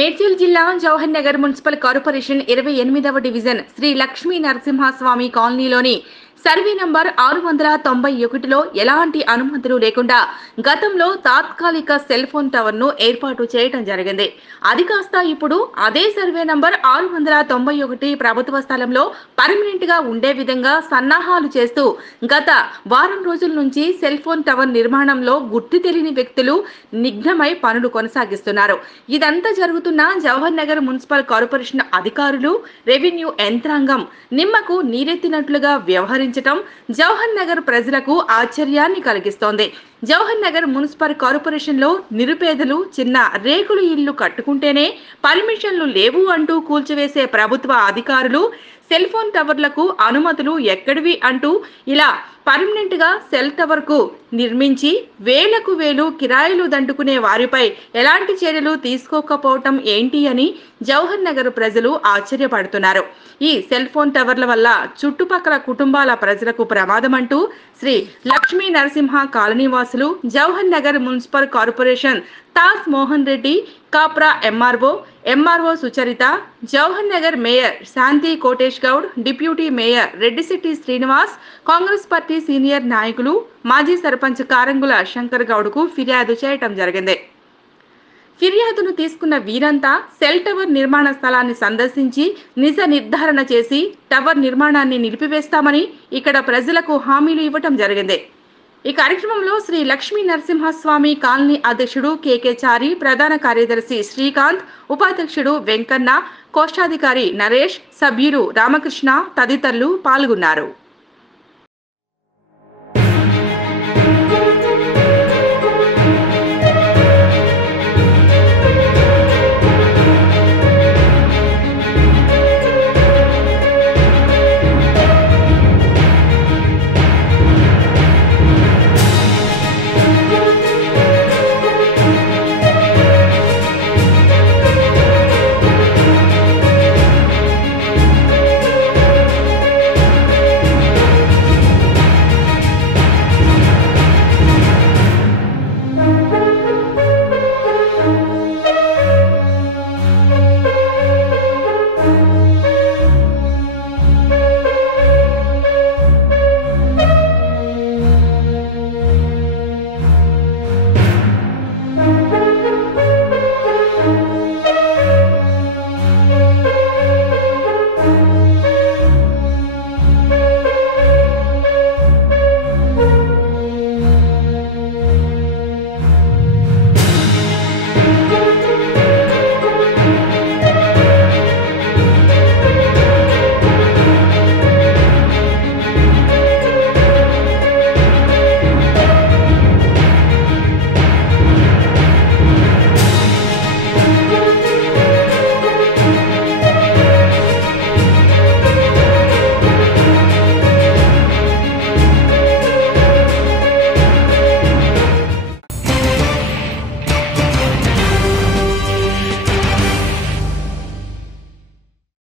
మేడ్చల్ జిల్లా Jawahar Nagar municipal corporation 28వ division Shri Lakshmi Narasimhaswamy కాలనీలోని సర్వే నంబర్ 691లో ఎలాంటి అనుమతులు లేకుండా గతంలో తాత్కాలిక సెల్ ఫోన్ టవర్ ను ఏర్పాటు చేయడం జరిగింది. అది కాస్త ఇప్పుడు అదే సర్వే నంబర్ 691 ప్రభుత్వ స్థలంలో పర్మనెంట్ గా ఉండే విధంగా సన్నాహాలు చేస్తూ గత వారం రోజుల నుంచి సెల్ ఫోన్ టవర్ నిర్మాణంలో గుర్తు తెలియని వ్యక్తులు నిఘ్నమై పనులు కొనసాగిస్తున్నారు. ఇదంతా జరుగుతున్న జవహర్ నగర్ మున్సిపల్ కార్పొరేషన్ అధికారులు, రెవెన్యూ యంత్రాంగం నిమ్మకు నీరెత్తినట్లుగా వ్యవహరించడం జవహర్ నగర్ ప్రజలకు ఆశ్చర్యాన్ని కలిగిస్తోంది. జవహర్ నగర్ మున్సిపల్ కార్పొరేషన్ లో నిరుపేదలు చిన్న రేకులు ఇళ్లు కట్టుకుంటేనే పర్మిషన్లు లేవు అంటూ కూల్చివేసే ప్రభుత్వ అధికారులు సెల్ ఫోన్ టవర్లకు అనుమతులు ఎక్కడివి అంటూ ఇలా పర్మనెంట్ గా సెల్ టవర్ కు నిర్మించి వేలకు వేలు కిరాయిలు దండుకునే వారిపై ఎలాంటి చర్యలు తీసుకోకపోవటం ఏంటి అని జవహర్ నగర్ ప్రజలు ఆశ్చర్యపడుతున్నారు. ఈ సెల్ ఫోన్ టవర్ల వల్ల చుట్టుపక్కల కుటుంబాల ప్రజలకు ప్రమాదం అంటూ శ్రీ లక్ష్మీ నరసింహ కాలనీ వాసులు, జవహర్ నగర్ మున్సిపల్ కార్పొరేషన్ తాస్ Mohan Reddy, Kapra MRO Sucharitha, Jawahar Nagar mayor Shanthi Kotesh Goud, deputy mayor Reddishetti Srinivas, Congress party senior నాయకులు, మాజీ సర్పంచ్ కారంగుల శంకర్ గౌడ్కు ఫిర్యాదు చేయటం జరిగింది. ఫిర్యాదును తీసుకున్న వీరంతా సెల్ టవర్ నిర్మాణ స్థలాన్ని సందర్శించి నిజ నిర్ధారణ చేసి టవర్ నిర్మాణాన్ని నిలిపివేస్తామని ఇక్కడ ప్రజలకు హామీలు ఇవ్వటం జరిగింది. ఈ కార్యక్రమంలో శ్రీ లక్ష్మీ నరసింహస్వామి కాలనీ అధ్యక్షుడు కేకే చారి, ప్రధాన కార్యదర్శి శ్రీకాంత్, ఉపాధ్యక్షుడు వెంకన్న, కోశాధికారి నరేష్, సభ్యులు రామకృష్ణ తదితరులు పాల్గొన్నారు.